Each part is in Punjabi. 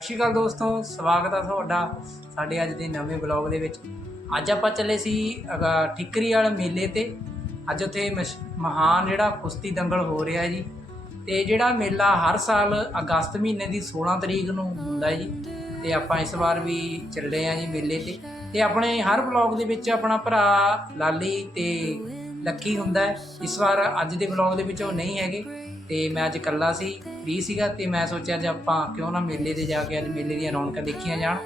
ਸਤਿ ਸ਼੍ਰੀ ਅਕਾਲ ਦੋਸਤੋ, ਸਵਾਗਤ ਆ ਤੁਹਾਡਾ ਸਾਡੇ ਅੱਜ ਦੇ ਨਵੇਂ ਬਲੌਗ ਦੇ ਵਿੱਚ। ਅੱਜ ਆਪਾਂ ਚੱਲੇ ਸੀ ਅਗਾ ਠਿਕਰੀ ਵਾਲੇ ਮੇਲੇ ਤੇ। ਅੱਜ ਉੱਥੇ ਮਸ਼- ਮਹਾਨ ਜਿਹੜਾ ਕੁਸ਼ਤੀ ਦੰਗਲ ਹੋ ਰਿਹਾ ਜੀ। ਤੇ ਜਿਹੜਾ ਮੇਲਾ ਹਰ ਸਾਲ ਅਗਸਤ ਮਹੀਨੇ ਦੀ 16 ਤਰੀਕ ਨੂੰ ਹੁੰਦਾ ਜੀ। ਤੇ ਆਪਾਂ ਇਸ ਵਾਰ ਵੀ ਚੱਲੇ ਆ ਜੀ ਮੇਲੇ ਤੇ। ਤੇ ਆਪਣੇ ਹਰ ਬਲੌਗ ਦੇ ਵਿੱਚ ਆਪਣਾ ਭਰਾ ਲਾਲੀ ਤੇ ਲੱਕੀ ਹੁੰਦਾ ਹੈ। ਇਸ ਵਾਰ ਅੱਜ ਦੇ ਬਲੌਗ ਦੇ ਵਿੱਚ ਉਹ ਨਹੀਂ ਹੈਗੇ। ਤੇ ਮੈਂ ਅੱਜ ਇਕੱਲਾ ਸੀ ਵੀ ਸੀਗਾ ਤੇ ਮੈਂ ਸੋਚਿਆ ਜੇ ਆਪਾਂ ਕਿਉਂ ਨਾ ਮੇਲੇ ਤੇ ਜਾ ਕੇ ਅੱਜ ਮੇਲੇ ਦੀਆਂ ਰੌਣਕਾਂ ਦੇਖੀਆਂ ਜਾਣ।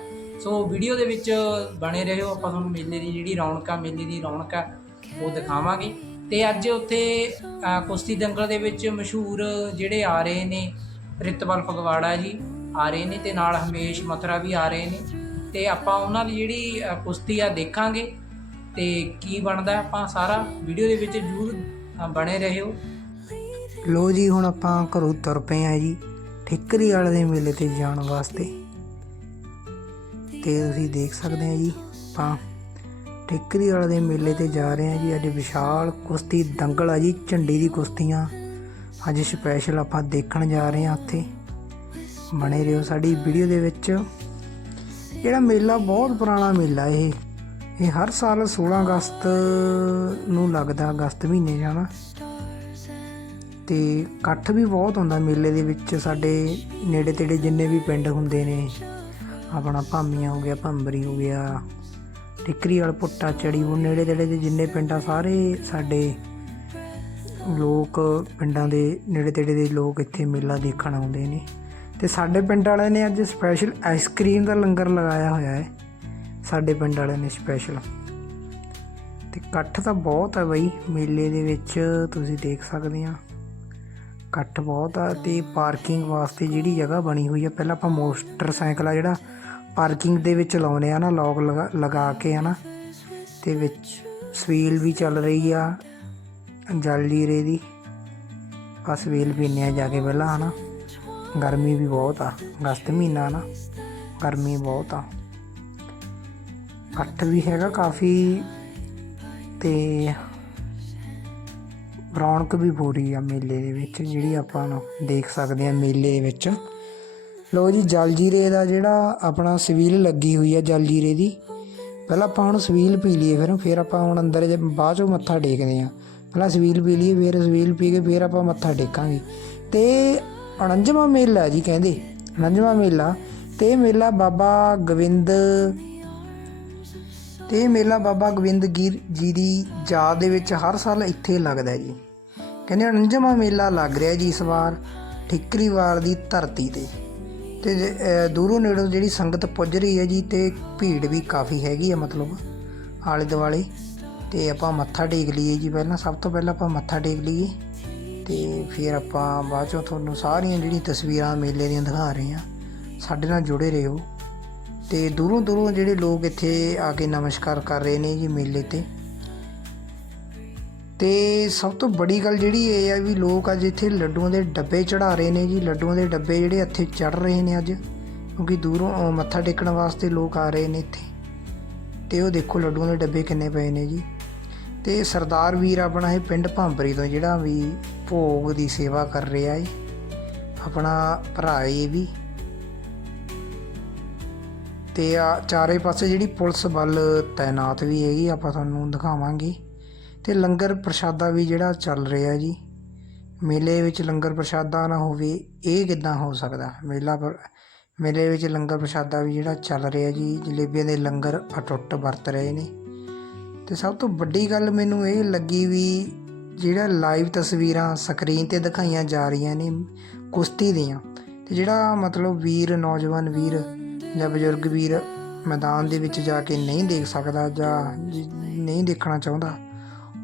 ਸੋ ਵੀਡੀਓ ਦੇ ਵਿੱਚ ਬਣੇ ਰਹੋ, ਆਪਾਂ ਤੁਹਾਨੂੰ ਮੇਲੇ ਦੀ ਜਿਹੜੀ ਰੌਣਕ ਆ, ਮੇਲੇ ਦੀ ਰੌਣਕ ਆ, ਉਹ ਦਿਖਾਵਾਂਗੇ। ਤੇ ਅੱਜ ਉੱਥੇ ਕੁਸ਼ਤੀ ਦੰਗਲ ਦੇ ਵਿੱਚ ਮਸ਼ਹੂਰ ਜਿਹੜੇ ਆ ਰਹੇ ਨੇ ਰਿਤਪਾਲ ਫਗਵਾੜਾ ਜੀ, ਆ ਰਹੇ ਨੇ ਤੇ ਨਾਲ ਹਮੇਸ਼ ਮਥੁਰਾ ਵੀ ਆ ਰਹੇ ਨੇ। ਤੇ ਆਪਾਂ ਉਹਨਾਂ ਦੀ ਜਿਹੜੀ ਕੁਸ਼ਤੀ ਆ ਦੇਖਾਂਗੇ। ਤੇ ਕੀ ਬਣਦਾ ਆਪਾਂ ਸਾਰਾ ਵੀਡੀਓ ਦੇ ਵਿੱਚ ਜ਼ਰੂਰ ਅ, ਬਣੇ ਰਹੋ। ਲੋ ਜੀ ਹੁਣ ਆਪਾਂ ਘਰੋਂ ਤੁਰ ਪਏ ਆ ਜੀ ਠਿਕਰੀ ਵਾਲੇ ਦੇ ਮੇਲੇ ਤੇ ਜਾਣ ਵਾਸਤੇ। ਤੇ ਤੁਸੀਂ ਦੇਖ ਸਕਦੇ ਆ ਜੀ ਆਪਾਂ ਠਿਕਰੀ ਵਾਲੇ ਦੇ ਮੇਲੇ ਤੇ ਜਾ ਰਹੇ ਆ ਜੀ। ਅੱਜ ਵਿਸ਼ਾਲ ਕੁਸ਼ਤੀ ਦੰਗਲ ਆ ਜੀ ਝੰਡੀ ਦੀ ਕੁਸ਼ਤੀਆਂ। ਅੱਜ ਸਪੈਸ਼ਲ ਆਪਾਂ ਦੇਖਣ ਜਾ ਰਹੇ ਆ ਉੱਥੇ। ਬਣੇ ਰਹੋ ਸਾਡੀ ਵੀਡੀਓ ਦੇ ਵਿੱਚ। ਜਿਹੜਾ ਮੇਲਾ ਬਹੁਤ ਪੁਰਾਣਾ ਮੇਲਾ ਇਹ। ਇਹ ਹਰ ਸਾਲ 16 ਅਗਸਤ ਨੂੰ ਲੱਗਦਾ ਅਗਸਤ ਮਹੀਨੇ ਜਾਣਾ। ਤੇ ਇਕੱਠ ਵੀ ਬਹੁਤ ਹੁੰਦਾ ਮੇਲੇ ਦੇ ਵਿੱਚ, ਸਾਡੇ ਨੇੜੇ ਤੇੜੇ ਜਿੰਨੇ ਵੀ ਪਿੰਡ ਹੁੰਦੇ ਨੇ। ਆਪਣਾ ਭਾਮੀਆਂ ਹੋ ਗਿਆ, ਭੰਬਰੀ ਹੋ ਗਿਆ, ਟਿਕਰੀ ਵਾਲ ਪੁੱਟਾ, ਚੜੀ ਉਹ ਨੇੜੇ ਤੇੜੇ ਦੇ ਜਿੰਨੇ ਪਿੰਡ ਆ, ਸਾਰੇ ਸਾਡੇ ਲੋਕ ਪਿੰਡਾਂ ਦੇ ਨੇੜੇ ਤੇੜੇ ਦੇ ਲੋਕ ਇੱਥੇ ਮੇਲਾ ਦੇਖਣ ਆਉਂਦੇ ਨੇ। ਤੇ ਸਾਡੇ ਪਿੰਡ ਵਾਲਿਆਂ ਨੇ ਅੱਜ ਸਪੈਸ਼ਲ ਆਈਸਕ੍ਰੀਮ ਦਾ ਲੰਗਰ ਲਗਾਇਆ ਹੋਇਆ ਹੈ। ਸਾਡੇ ਪਿੰਡ ਵਾਲਿਆਂ ਨੇ ਸਪੈਸ਼ਲ ਤੇ ਇਕੱਠ ਤਾਂ ਬਹੁਤ ਆ ਬਈ, ਮੇਲੇ ਦੇ ਵਿੱਚ ਤੁਸੀਂ ਦੇਖ ਸਕਦੇ ਆ। ਇਕੱਠ ਬਹੁਤ ਆ ਤੇ ਪਾਰਕਿੰਗ ਵਾਸਤੇ ਜਿਹੜੀ ਜਗ੍ਹਾ ਬਣੀ ਹੋਈ ਆ, ਪਹਿਲਾਂ ਆਪਾਂ ਮੋਟਰਸਾਈਕਲ ਆ ਜਿਹੜਾ ਪਾਰਕਿੰਗ ਦੇ ਵਿੱਚ ਲਾਉਨੇ ਆ ਨਾ ਲੌਕ ਲਗਾ ਲਗਾ ਕੇ ਹਨਾ। ਤੇ ਵਿੱਚ ਸਵੀਲ ਵੀ ਚੱਲ ਰਹੀ ਆ ਜਲ ਜੀਰੇ ਦੀ। ਬਸ ਵੇਲ ਪੀਨੇ ਆ ਜਾ ਕੇ ਪਹਿਲਾਂ ਹਨਾ। ਗਰਮੀ ਵੀ ਬਹੁਤ ਆ, ਅਗਸਤ ਮਹੀਨਾ ਨਾ ਗਰਮੀ ਬਹੁਤ ਆ। ਇਕੱਠ ਵੀ ਹੈਗਾ ਕਾਫੀ ਤੇ ਰੌਣਕ ਵੀ ਪੂਰੀ ਆ ਮੇਲੇ ਦੇ ਵਿੱਚ, ਜਿਹੜੀ ਆਪਾਂ ਨੂੰ ਦੇਖ ਸਕਦੇ ਆ ਮੇਲੇ ਵਿੱਚ। ਲੋ ਜੀ, ਜਲਜੀਰੇ ਦਾ ਜਿਹੜਾ ਆਪਣਾ ਸਵੀਲ ਲੱਗੀ ਹੋਈ ਆ ਜਲਜੀਰੇ ਦੀ। ਪਹਿਲਾਂ ਆਪਾਂ ਹੁਣ ਸਵੀਲ ਪੀ ਲਈਏ ਫਿਰ ਫਿਰ ਆਪਾਂ ਹੁਣ ਅੰਦਰ ਜੇ ਬਾਅਦ ਚੋਂ ਮੱਥਾ ਟੇਕਦੇ ਆ। ਪਹਿਲਾਂ ਸਵੀਲ ਪੀ ਲਈਏ, ਫਿਰ ਸਵੀਲ ਪੀ ਕੇ ਫਿਰ ਆਪਾਂ ਮੱਥਾ ਟੇਕਾਂਗੇ। ਤੇ 49ਵਾਂ ਮੇਲਾ ਜੀ ਕਹਿੰਦੇ 49ਵਾਂ ਮੇਲਾ। ਤੇ ਇਹ ਮੇਲਾ ਬਾਬਾ ਗੋਬਿੰਦ ਤੇ ਇਹ ਮੇਲਾ ਬਾਬਾ ਗੋਬਿੰਦਗੀਰ ਜੀ ਦੀ ਯਾਦ ਦੇ ਵਿੱਚ ਹਰ ਸਾਲ ਇੱਥੇ ਲੱਗਦਾ ਜੀ। ਕਹਿੰਦੇ 49ਵਾਂ ਮੇਲਾ ਲੱਗ ਰਿਹਾ ਜੀ ਇਸ ਵਾਰ, ਠਿਕਰੀਵਾਲ ਦੀ ਧਰਤੀ ਤੇ। ਤੇ ਦੂਰੋਂ ਨੇੜੋਂ ਜਿਹੜੀ ਸੰਗਤ ਪੁੱਜ ਰਹੀ ਹੈ ਜੀ ਤੇ ਭੀੜ ਵੀ ਕਾਫੀ ਹੈਗੀ ਹੈ ਮਤਲਬ ਆਲੇ ਦੁਆਲੇ ਤੇ ਆਪਾਂ ਮੱਥਾ ਟੇਕ ਲਈਏ ਜੀ ਪਹਿਲਾਂ, ਸਭ ਤੋਂ ਪਹਿਲਾਂ ਆਪਾਂ ਮੱਥਾ ਟੇਕ ਲਈਏ। ਤੇ ਫਿਰ ਆਪਾਂ ਬਾਅਦ ਚੋਂ ਤੁਹਾਨੂੰ ਸਾਰੀਆਂ ਜਿਹੜੀਆਂ ਤਸਵੀਰਾਂ ਮੇਲੇ ਦੀਆਂ ਦਿਖਾ ਰਹੇ ਹਾਂ। ਸਾਡੇ ਨਾਲ ਜੁੜੇ ਰਹੋ। ਤੇ ਦੂਰੋਂ ਦੂਰੋਂ ਜਿਹੜੇ ਲੋਕ ਇੱਥੇ ਆ ਕੇ ਨਮਸਕਾਰ ਕਰ ਰਹੇ ਨੇ ਜੀ ਮੇਲੇ ਤੇ। ਤੇ ਸਭ ਤੋਂ ਬੜੀ ਗੱਲ ਜਿਹੜੀ ਇਹ ਆ ਵੀ ਲੋਕ ਅੱਜ ਇੱਥੇ ਲੱਡੂਆਂ ਦੇ ਡੱਬੇ ਚੜਾ ਰਹੇ ਨੇ ਜੀ, ਲੱਡੂਆਂ ਦੇ ਡੱਬੇ ਜਿਹੜੇ ਇੱਥੇ ਚੜ ਰਹੇ ਨੇ ਅੱਜ, ਕਿਉਂਕਿ ਦੂਰੋਂ ਮੱਥਾ ਟੇਕਣ ਵਾਸਤੇ ਲੋਕ ਆ ਰਹੇ ਨੇ ਇੱਥੇ। ਤੇ ਉਹ ਦੇਖੋ ਲੱਡੂਆਂ ਦੇ ਡੱਬੇ ਕਿੰਨੇ ਪਏ ਨੇ ਜੀ। ਤੇ ਸਰਦਾਰ ਵੀਰ ਆਪਣਾ ਇਹ ਪਿੰਡ ਭਾਂਬਰੀ ਤੋਂ ਜਿਹੜਾ ਵੀ ਭੋਗ ਦੀ ਸੇਵਾ ਕਰ ਰਿਹਾ ਏ। ਆਪਣਾ ਭਰਾ ਇਹ ਵੀ। ਤੇ ਆ ਚਾਰੇ ਪਾਸੇ ਜਿਹੜੀ ਪੁਲਿਸ ਬਲ ਤਾਇਨਾਤ ਵੀ ਹੈਗੀ, ਆਪਾਂ ਤੁਹਾਨੂੰ ਦਿਖਾਵਾਂਗੇ। ਤੇ ਲੰਗਰ ਪ੍ਰਸ਼ਾਦਾ ਵੀ ਜਿਹੜਾ ਚੱਲ ਰਿਹਾ ਜੀ। ਮੇਲੇ ਵਿੱਚ ਲੰਗਰ ਪ੍ਰਸ਼ਾਦਾ ਨਾ ਹੋਵੇ, ਇਹ ਕਿੱਦਾਂ ਹੋ ਸਕਦਾ? ਮੇਲਾ ਪਰ, ਮੇਲੇ ਵਿੱਚ ਲੰਗਰ ਪ੍ਰਸ਼ਾਦਾ ਵੀ ਜਿਹੜਾ ਚੱਲ ਰਿਹਾ ਜੀ, ਜਲੇਬੀਆਂ ਦੇ ਲੰਗਰ ਅਟੁੱਟ ਵਰਤ ਰਹੇ ਨੇ। ਤੇ ਸਭ ਤੋਂ ਵੱਡੀ ਗੱਲ ਮੈਨੂੰ ਇਹ ਲੱਗੀ ਵੀ ਜਿਹੜਾ ਲਾਈਵ ਤਸਵੀਰਾਂ ਸਕਰੀਨ ਤੇ ਦਿਖਾਈਆਂ ਜਾ ਰਹੀਆਂ ਨੇ ਕੁਸ਼ਤੀ ਦੀਆਂ, ਤੇ ਜਿਹੜਾ ਮਤਲਬ ਵੀਰ, ਨੌਜਵਾਨ ਵੀਰ ਜਾਂ ਬਜ਼ੁਰਗ ਵੀਰ ਮੈਦਾਨ ਦੇ ਵਿੱਚ ਜਾ ਕੇ ਨਹੀਂ ਦੇਖ ਸਕਦਾ ਜਾਂ ਨਹੀਂ ਦੇਖਣਾ ਚਾਹੁੰਦਾ,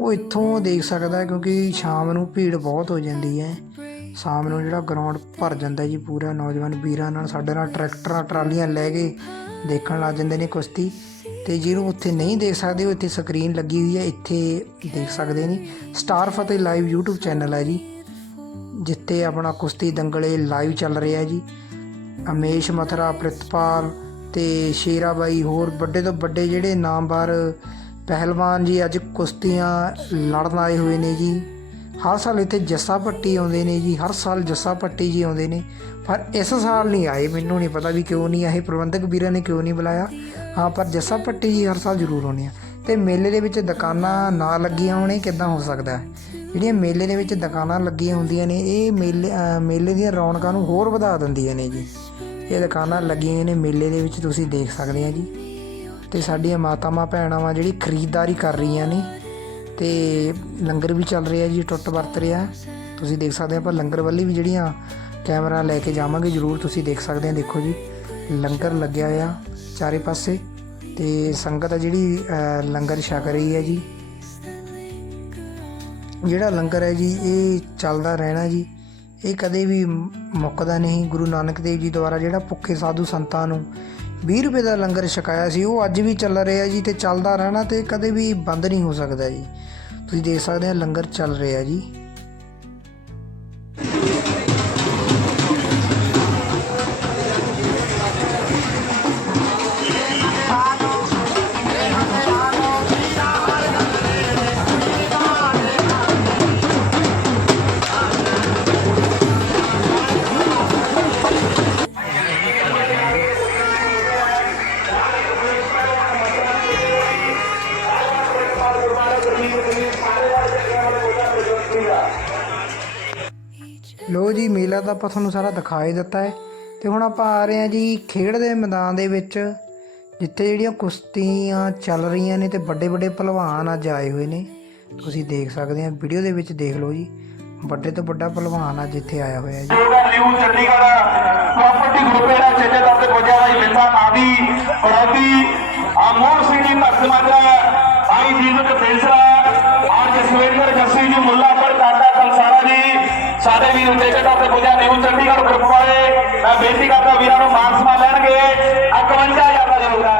ਉਹ ਇੱਥੋਂ ਦੇਖ ਸਕਦਾ ਕਿਉਂਕਿ ਸ਼ਾਮ ਨੂੰ ਭੀੜ ਬਹੁਤ ਹੋ ਜਾਂਦੀ ਹੈ। ਸ਼ਾਮ ਨੂੰ ਜਿਹੜਾ ਗਰਾਊਂਡ ਭਰ ਜਾਂਦਾ ਜੀ ਪੂਰਾ, ਨੌਜਵਾਨ ਵੀਰਾਂ ਨਾਲ ਸਾਡੇ ਨਾਲ ਟਰੈਕਟਰਾਂ, ਟਰਾਲੀਆਂ ਲੈ ਕੇ ਦੇਖਣ ਲੱਗ ਜਾਂਦੇ ਨੇ ਕੁਸ਼ਤੀ। ਤੇ ਜਿਹਨੂੰ ਉੱਥੇ ਨਹੀਂ ਦੇਖ ਸਕਦੇ ਉਹ ਇੱਥੇ ਸਕਰੀਨ ਲੱਗੀ ਹੋਈ ਹੈ, ਇੱਥੇ ਦੇਖ ਸਕਦੇ ਨੇ। ਸਟਾਰ ਫਤਿਹ ਲਾਈਵ YouTube ਚੈਨਲ ਹੈ ਜੀ, ਜਿੱਥੇ ਆਪਣਾ ਕੁਸ਼ਤੀ ਦੰਗਲੇ ਲਾਈਵ ਚੱਲ ਰਿਹਾ ਜੀ। ਅਮੇਸ਼ ਮਥਰਾ, ਪ੍ਰਿਤਪਾਲ ਤੇ ਸ਼ੇਰਾ ਬਾਈ ਹੋਰ ਵੱਡੇ ਤੋਂ ਵੱਡੇ ਜਿਹੜੇ ਨਾਮਵਰ ਪਹਿਲਵਾਨ ਜੀ ਅੱਜ ਕੁਸ਼ਤੀਆਂ ਲੜਨ ਆਏ ਹੋਏ ਨੇ ਜੀ। ਹਰ ਸਾਲ ਇੱਥੇ ਜੱਸਾ ਪੱਟੀ ਆਉਂਦੇ ਨੇ ਜੀ, ਹਰ ਸਾਲ ਜੱਸਾ ਪੱਟੀ ਜੀ ਆਉਂਦੇ ਨੇ। ਪਰ ਇਸ ਸਾਲ ਨਹੀਂ ਆਏ, ਮੈਨੂੰ ਨਹੀਂ ਪਤਾ ਵੀ ਕਿਉਂ ਨਹੀਂ ਆਏ, ਪ੍ਰਬੰਧਕ ਵੀਰਾਂ ਨੇ ਕਿਉਂ ਨਹੀਂ ਬੁਲਾਇਆ। ਹਾਂ, ਪਰ ਜੱਸਾ ਪੱਟੀ ਜੀ ਹਰ ਸਾਲ ਜ਼ਰੂਰ ਆਉਂਦੇ ਆ। ਤੇ ਮੇਲੇ ਦੇ ਵਿੱਚ ਦੁਕਾਨਾਂ ਨਾ ਲੱਗੀਆਂ ਹੋਣੇ ਕਿੱਦਾਂ ਹੋ ਸਕਦਾ ਹੈ? ਜਿਹੜੀਆਂ ਮੇਲੇ ਦੇ ਵਿੱਚ ਦੁਕਾਨਾਂ ਲੱਗੀਆਂ ਹੁੰਦੀਆਂ ਨੇ, ਇਹ ਮੇਲੇ ਮੇਲੇ ਦੀਆਂ ਰੌਣਕਾਂ ਨੂੰ ਹੋਰ ਵਧਾ ਦਿੰਦੀਆਂ ਨੇ ਜੀ। ਇਹ ਦੁਕਾਨਾਂ ਲੱਗੀਆਂ ਹੋਈਆਂ ਨੇ, ਮੇਲੇ ਦੇ ਵਿੱਚ ਤੁਸੀਂ ਦੇਖ ਸਕਦੇ ਆ ਜੀ। ਤੇ ਸਾਡੀਆਂ ਮਾਤਾਵਾਂ ਭੈਣਾਂ ਵਾ ਜਿਹੜੀ ਖਰੀਦਦਾਰੀ ਕਰ ਰਹੀਆਂ ਨੇ, ਤੇ ਲੰਗਰ ਵੀ ਚੱਲ ਰਿਹਾ ਜੀ, ਟੁੱਟ ਵਰਤ ਰਿਹਾ। ਤੁਸੀਂ ਦੇਖ ਸਕਦੇ ਆ ਪਰ ਲੰਗਰ ਵੱਲੀ ਵੀ ਜਿਹੜੀਆਂ ਕੈਮਰਾ ਲੈ ਕੇ ਜਾਵਾਂਗੇ, ਜਰੂਰ ਤੁਸੀਂ ਦੇਖ ਸਕਦੇ ਆ, ਦੇਖੋ ਜੀ। ਲੰਗਰ ਲੱਗਿਆ ਹੋਇਆ ਚਾਰੇ ਪਾਸੇ, ਤੇ ਸੰਗਤ ਆ ਜਿਹੜੀ ਲੰਗਰ ਛਕ ਰਹੀ ਹੈ ਜੀ। ਜਿਹੜਾ ਲੰਗਰ ਹੈ ਜੀ, ਇਹ ਚੱਲਦਾ ਰਹਿਣਾ ਜੀ। ਇਹ ਕਦੇ ਵੀ ਮੁੱਕਦਾ ਨਹੀਂ। ਗੁਰੂ ਨਾਨਕ ਦੇਵ ਜੀ ਦੁਆਰਾ ਜਿਹੜਾ ਭੁੱਖੇ ਸਾਧੂ ਸੰਤਾਂ ਨੂੰ 20 ਰੁਪਏ ਦਾ ਲੰਗਰ ਛਕਾਇਆ ਸੀ, ਉਹ ਅੱਜ ਵੀ ਚੱਲ ਰਿਹਾ ਜੀ ਤੇ ਚੱਲਦਾ ਰਹਿਣਾ ਤੇ ਕਦੇ ਵੀ ਬੰਦ ਨਹੀਂ ਹੋ ਸਕਦਾ ਜੀ। ਤੁਸੀਂ ਦੇਖ ਸਕਦੇ ਆ, ਲੰਗਰ ਚੱਲ ਰਿਹਾ ਜੀ। ਲੋ ਜੀ, ਮੇਲਾ ਤਾਂ ਆਪਾਂ ਤੁਹਾਨੂੰ ਸਾਰਾ ਦਿਖਾ ਹੀ ਦਿੱਤਾ ਹੈ। ਤੇ ਹੁਣ ਆਪਾਂ ਆ ਰਹੇ ਹਾਂ ਜੀ ਖੇਡ ਦੇ ਮੈਦਾਨ ਦੇ ਵਿੱਚ, ਜਿੱਥੇ ਜਿਹੜੀਆਂ ਕੁਸ਼ਤੀਆਂ ਚੱਲ ਰਹੀਆਂ ਨੇ ਤੇ ਵੱਡੇ ਵੱਡੇ ਪਹਿਲਵਾਨ ਅੱਜ ਆਏ ਹੋਏ ਨੇ। ਤੁਸੀਂ ਦੇਖ ਸਕਦੇ ਆ ਵੀਡੀਓ ਦੇ ਵਿੱਚ ਦੇਖ ਲਓ ਜੀ, ਵੱਡੇ ਤੋਂ ਵੱਡਾ ਪਹਿਲਵਾਨ ਅੱਜ ਇੱਥੇ ਆਇਆ ਹੋਇਆ ਜੀ। ਨਿਊ ਚੰਡੀਗੜ੍ਹ ਪ੍ਰਾਪਰਟੀ ਗਰੁੱਪ ਦਾ ਤੇ ਪਹੁੰਚਿਆ ਭਾਈ ਮਿੰਦਾ ਨਾਦੀ ਪੜੌਤੀ ਆਮੋਰ ਸਿੰਘ ਜੀ ਭਗਤ ਮਾਜਰਾ ਭਾਈ ਦੀਪਕ ਤੇਸਰਾ ਸਾਡੇ ਵੀਰ ਤੇ ਪਹੁੰਚਿਆ ਨਿਊ ਚੰਡੀਗੜ੍ਹ ਗਰੁੱਪ ਵਾਲੇ ਮੈਂ ਬੇਨਤੀ ਕਰਦਾ ਵੀਰਾਂ ਨੂੰ ਮਾਨ ਸਨਮਾਨ ਲੈਣਗੇ। 51000 ਦਾ ਜੋਗਦਾਨ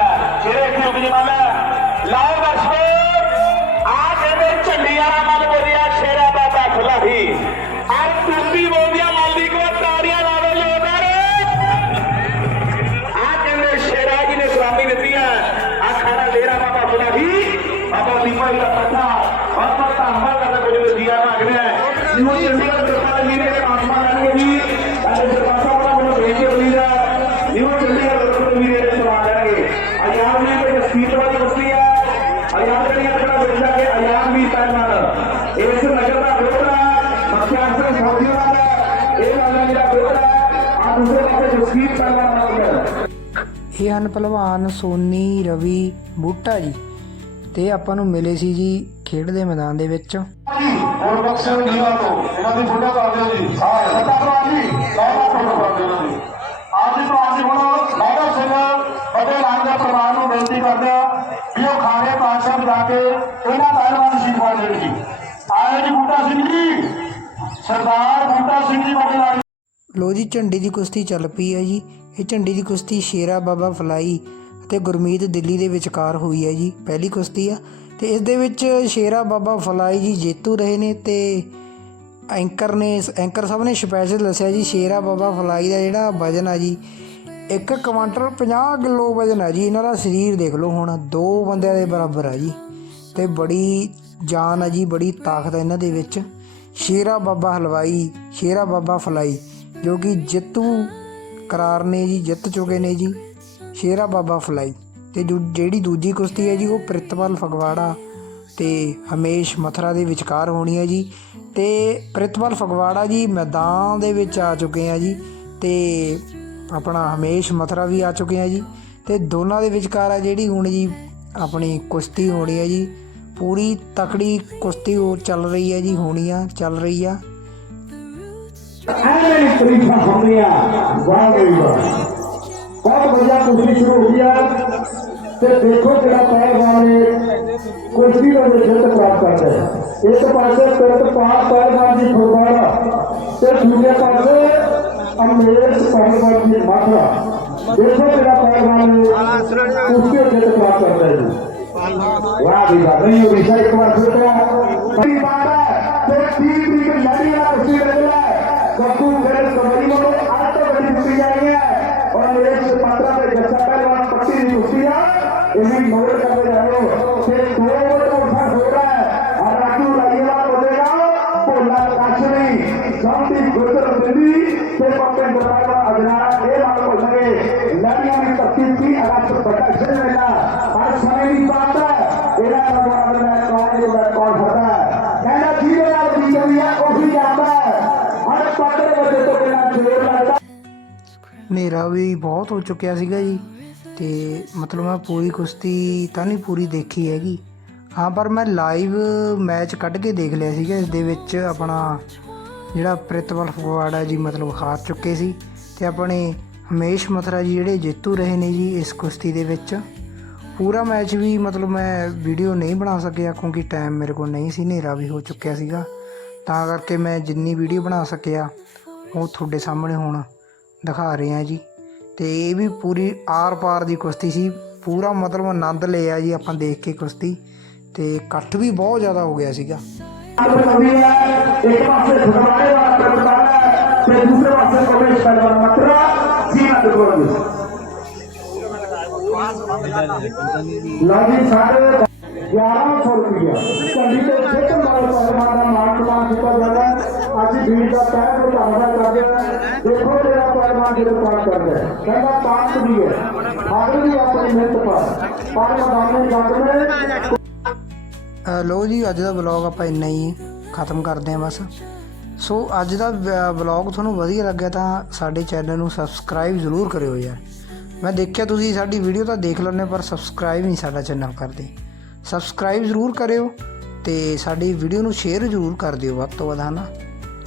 ਹਨ ਪਹਿਲਵਾਨ ਸੋਨੀ ਰਵੀ ਬੂਟਾ ਜੀ। ਤੇ ਆਪਾਂ ਨੂੰ ਮਿਲੇ ਸੀ ਜੀ ਖੇਡ ਦੇ ਮੈਦਾਨ ਦੇ ਵਿੱਚ। ਹੋਰ ਬਖਸ਼ੇ ਨੀਵਾ ਤੋਂ ਇਹਨਾਂ ਦੀ ਫੋਟੋ ਕਰ ਦਿਓ ਜੀ। ਹਾਂ ਸਤਾ ਭਰਾ ਜੀ। ਲਾਉਣਾ ਫੋਟੋ ਕਰ ਦਿਓ ਦੀ ਆਪ ਜੀ ਭਰਾ ਜੀ ਹੁਣ ਲਾਡਾ ਸਿੰਘ ਵੱਡੇ ਲਾਲ ਦੇ ਪਰਿਵਾਰ ਨੂੰ ਬੇਨਤੀ ਕਰਦੇ ਆ ਵੀ ਉਹ ਖਾਰੇ ਪਾਤਸ਼ਾਹ ਜਾ ਕੇ ਇਹਨਾਂ ਪਹਿਲਵਾਨ ਦੀ ਸ਼ਿਕਵਾ ਦੇਣ ਜੀ। ਆਏ ਜੀ ਬੂਟਾ ਸਿੰਘ ਜੀ। ਸਰਦਾਰ ਬੂਟਾ ਸਿੰਘ ਜੀ ਵੱਡੇ ਲਾਲ ਲੋ ਜੀ ਝੰਡੀ ਦੀ ਕੁਸ਼ਤੀ ਚੱਲ ਪਈ ਹੈ ਜੀ। ਇਹ ਝੰਡੀ ਦੀ ਕੁਸ਼ਤੀ ਸ਼ੇਰਾ ਬਾਬਾ ਫਲਾਈ ਅਤੇ ਗੁਰਮੀਤ ਦਿੱਲੀ ਦੇ ਵਿਚਕਾਰ ਹੋਈ ਹੈ ਜੀ, ਪਹਿਲੀ ਕੁਸ਼ਤੀ ਆ। ਤੇ ਇਸ ਦੇ ਵਿੱਚ ਸ਼ੇਰਾ ਬਾਬਾ ਫਲਾਈ ਜੀ ਜੇਤੂ ਰਹੇ ਨੇ ਤੇ ਐਂਕਰ ਨੇ, ਐਂਕਰ ਸਾਹਿਬ ਨੇ ਸਪੈਸ਼ਲ ਦੱਸਿਆ ਜੀ, ਸ਼ੇਰਾ ਬਾਬਾ ਫਲਾਈ ਦਾ ਜਿਹੜਾ ਵਜਨ ਆ ਜੀ, ਇੱਕ ਕੁਆਂਟਲ 50 ਕਿਲੋ ਵਜਨ ਆ ਜੀ, ਇਹਨਾਂ ਦਾ ਸਰੀਰ ਦੇਖ ਲਓ ਹੁਣ, ਦੋ ਬੰਦਿਆਂ ਦੇ ਬਰਾਬਰ ਆ ਜੀ। ਤੇ ਬੜੀ ਜਾਨ ਆ ਜੀ, ਬੜੀ ਤਾਕਤ ਆ ਇਹਨਾਂ ਦੇ ਵਿੱਚ। ਸ਼ੇਰਾ ਬਾਬਾ ਹਲਵਾਈ, ਸ਼ੇਰਾ ਬਾਬਾ ਫਲਾਈ, ਜੋ ਕਿ ਜਿੱਤੂ ਕਰਾਰ ਨੇ ਜੀ, ਜਿੱਤ ਚੁੱਕੇ ਨੇ ਜੀ। ਸ਼ੇਰਾ ਬਾਬਾ ਫਲਾਈ। ਤੇ ਦੂ- ਜਿਹੜੀ ਦੂਜੀ ਕੁਸ਼ਤੀ ਹੈ ਜੀ, ਉਹ ਪ੍ਰਿਤਪਾਲ ਫਗਵਾੜਾ ਤੇ ਹਮੇਸ਼ ਮਥਰਾ ਦੇ ਵਿਚਕਾਰ ਹੋਣੀ ਹੈ ਜੀ। ਤੇ ਪ੍ਰਿਤਪਾਲ ਫਗਵਾੜਾ ਜੀ ਮੈਦਾਨ ਦੇ ਵਿੱਚ ਆ ਚੁੱਕੇ ਆ ਜੀ ਤੇ ਆਪਣਾ ਹਮੇਸ਼ ਮਥਰਾ ਵੀ ਆ ਚੁੱਕੇ ਆ ਜੀ। ਤੇ ਦੋਨਾਂ ਦੇ ਵਿਚਕਾਰ ਆ ਜਿਹੜੀ ਹੁਣ ਜੀ ਆਪਣੀ ਕੁਸ਼ਤੀ ਹੋਣੀ ਹੈ ਜੀ, ਪੂਰੀ ਤਕੜੀ ਕੁਸ਼ਤੀ ਉਹ ਚੱਲ ਰਹੀ ਹੈ ਜੀ, ਹੋਣੀ ਆ, ਚੱਲ ਰਹੀ ਆ। ਐਵੇਂ ਤਰੀਫਾਂ ਹੁੰਦੀਆਂ। ਵਾਹ ਬਈ ਵਾਹ। ਬਹੁਤ ਵਧੀਆ ਕੁਸ਼ਤੀ ਸ਼ੁਰੂ ਹੋ ਗਿਆ ਤੇ ਦੇਖੋ ਜਿਹੜਾ ਪਹਿਲਵਾਨ ਨੇ ਕੁਸ਼ਤੀ ਦਾ ਜਿੱਤ ਪ੍ਰਾਪਤ ਕਰਦਾ ਹੈ ਇੱਕ ਪਾਸੇ ਪਿੰਡ ਪਾਸ ਪਹਿਲਵਾਨ ਦੀ ਫੁਰਮਾਨਾ ਤੇ ਦੂਜੇ ਪਾਸੇ ਅਮੇਸ਼ ਪਹਿਲਵਾਨ ਦੀ ਮਾਤਰਾ ਦੇਖੋ ਜਿਹੜਾ ਪਹਿਲਵਾਨ ਨੇ ਕੁਸ਼ਤੀ ਦਾ ਜਿੱਤ ਪ੍ਰਾਪਤ ਕਰਦਾ ਹੈ ਜੀ ਵਾਹ। ਵੀ ਵਾਹ ਨਹੀਂ ਵਿਸ਼ਾ ਇੱਕ ਵਾਰ ਫਿਰ ਤੋਂ ਬੜੀ ਬਾਤ ਹੈ ਤੇ 30 ਤਰੀਕ ਲੜੀ उन्होंने आज तक कभी छुट्टी जानी है उन्होंने एक से पंद्रह पे जैसा पहले वहां पच्चीस छुट्टी ना इसी मोड़ करके जाओ फिर दो मोड़ तो फर्क होता है और राजू लाइला बोलेगा तो लाल काशनी शांति गुजर दिल्ली से अपने बताया ਹਨੇਰਾ ਵੀ ਬਹੁਤ ਹੋ ਚੁੱਕਿਆ ਸੀਗਾ ਜੀ। ਤੇ ਮਤਲਬ ਮੈਂ ਪੂਰੀ ਕੁਸ਼ਤੀ ਤਾਂ ਨਹੀਂ ਪੂਰੀ ਦੇਖੀ ਹੈਗੀ। ਹਾਂ, ਪਰ ਮੈਂ ਲਾਈਵ ਮੈਚ ਕੱਢ ਕੇ ਦੇਖ ਲਿਆ ਸੀਗਾ। ਇਸ ਦੇ ਵਿੱਚ ਆਪਣਾ ਜਿਹੜਾ ਪ੍ਰਿਤਪਾਲ ਫਗਵਾੜਾ ਜੀ ਮਤਲਬ ਹਾਰ ਚੁੱਕੇ ਸੀ। ਤੇ ਆਪਣੇ ਹਮੇਸ਼ ਮਥਰਾ ਜੀ ਜਿਹੜੇ ਜੇਤੂ ਰਹੇ ਨੇ ਜੀ ਇਸ ਕੁਸ਼ਤੀ ਦੇ ਵਿੱਚ। ਪੂਰਾ ਮੈਚ ਵੀ ਮਤਲਬ ਮੈਂ ਵੀਡੀਓ ਨਹੀਂ ਬਣਾ ਸਕਿਆ ਕਿਉਂਕਿ ਟਾਈਮ ਮੇਰੇ ਕੋਲ ਨਹੀਂ ਸੀ। ਹਨੇਰਾ ਵੀ ਹੋ ਚੁੱਕਿਆ ਸੀਗਾ। ਤਾਂ ਕਰਕੇ ਮੈਂ ਜਿੰਨੀ ਵੀਡੀਓ ਬਣਾ ਸਕਿਆ, ਉਹ ਤੁਹਾਡੇ ਸਾਹਮਣੇ ਹੁਣ ਦਿਖਾ ਰਹੇ ਆ ਜੀ। ਤੇ ਇਹ ਵੀ ਪੂਰੀ ਆਰ ਪਾਰ ਦੀ ਕੁਸ਼ਤੀ ਸੀ। ਪੂਰਾ ਮਤਲਬ ਆਨੰਦ ਲਿਆ ਜੀ ਆਪਾਂ ਦੇਖ ਕੇ ਕੁਸ਼ਤੀ। ਤੇ ਇਕੱਠ ਵੀ ਬਹੁਤ ਜ਼ਿਆਦਾ ਹੋ ਗਿਆ ਸੀਗਾ। ਇੱਕ ਪਾਸੇ ਸੁਖਮਾਰੇ ਵਾਲਾ ਪ੍ਰਭਾਵ ਹੈ, ਤੇ ਦੂਸਰੇ ਪਾਸੇ ਪ੍ਰਵੇਸ਼ ਕਰਵਾ ਮਤਰਾ ਸੀਨਾ ਦੇ ਕੋਲ ਸਾਰੇ 1100 ਰੁਪਇਆ ਚੰਡੀ ਦੇ ਸਿੱਖ ਮਾਲ ਪਰਮਾਨ ਦਾ ਮਾਨ ਕੀਤਾ ਜਾਂਦਾ। ਅੱਜ ਵੀਰ ਦਾ ਤਹਿ ਤੇ ਧੰਨਵਾਦ ਕਰਦੇ ਹਾਂ। ਦੇਖੋ ਜਿਹੜਾ ਪਰਮਾਨ ਜਿਹੜੇ ਪਾਠ ਕਰਦਾ ਹੈ। ਕਹਿੰਦਾ ਪਾਠ ਵੀ ਹੈ। ਆਦਰ ਵੀ ਆਪਣੀ ਮਿਹਨਤ ਪਰ। ਪਰ ਮਦਾਨੇ ਜੱਗ ਨੇ ਜੀ, ਅੱਜ ਦਾ ਵਲੌਗ ਆਪਾਂ ਇੰਨਾ ਹੀ ਖਤਮ ਕਰਦੇ ਹਾਂ ਬਸ। ਸੋ, ਅੱਜ ਦਾ ਵਲੌਗ ਤੁਹਾਨੂੰ ਵਧੀਆ ਲੱਗਿਆ ਤਾਂ ਸਾਡੇ ਚੈਨਲ ਨੂੰ ਸਬਸਕ੍ਰਾਈਬ ਜ਼ਰੂਰ ਕਰਿਓ ਯਾਰ। ਮੈਂ ਦੇਖਿਆ ਤੁਸੀਂ ਸਾਡੀ ਵੀਡੀਓ ਤਾਂ ਦੇਖ ਲੈਂਦੇ ਪਰ ਸਬਸਕ੍ਰਾਈਬ ਨਹੀਂ ਸਾਡਾ ਚੈਨਲ ਕਰਦੇ। ਸਬਸਕ੍ਰਾਈਬ ਜ਼ਰੂਰ ਕਰਿਓ ਤੇ ਸਾਡੀ ਵੀਡੀਓ ਨੂੰ ਸ਼ੇਅਰ ਜ਼ਰੂਰ ਕਰ ਦਿਓ, ਵੱਧ ਤੋਂ ਵੱਧ ਹਨਾ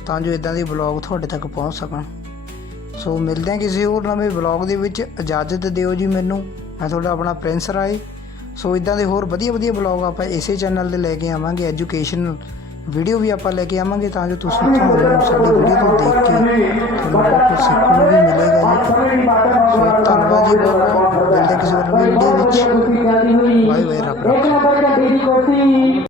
ਤਾਂ ਜੋ ਇਦਾਂ ਦੇ ਵਲੌਗ ਤੁਹਾਡੇ ਤੱਕ ਪਹੁੰਚ ਸਕਣ। ਸੋ ਮਿਲਦੇ ਹਾਂ ਕਿਸੇ ਹੋਰ ਨਵੇਂ ਵਲੌਗ ਦੇ ਵਿੱਚ। ਇਜਾਜ਼ਤ ਦਿਓ ਜੀ ਮੈਨੂੰ। ਮੈਂ ਤੁਹਾਡਾ ਆਪਣਾ ਪ੍ਰਿੰਸ ਰਾਏ। ਸੋ ਇਦਾਂ ਦੇ ਹੋਰ ਵਧੀਆ ਵਧੀਆ ਵਲੌਗ ਆਪਾਂ ਇਸੇ ਚੈਨਲ ਤੇ ਲੈ ਕੇ ਆਵਾਂਗੇ। ਐਜੂਕੇਸ਼ਨਲ ਵੀਡੀਓ ਵੀ ਆਪਾਂ ਲੈ ਕੇ ਆਵਾਂਗੇ ਤਾਂ ਜੋ ਤੁਸੀਂ ਤੁਹਾਨੂੰ ਸਾਡੀ ਵੀਡੀਓ ਤੋਂ ਦੇਖ ਕੇ ਤੁਹਾਨੂੰ ਬਹੁਤ ਕੁਝ ਸਿੱਖਣ ਨੂੰ ਵੀ ਮਿਲੇਗਾ ਜੀ। ਸੋ ਧੰਨਵਾਦ ਜੀ ਬਹੁਤ ਬਹੁਤ। ਮਿਲਦੇ ਕਿਸੇ ਹੋਰ ਨਵੀਂ ਵੀਡੀਓ ਵਿੱਚ। ਬਾਏ ਬਾਏ ਰੱਬ ਰੱਖੇ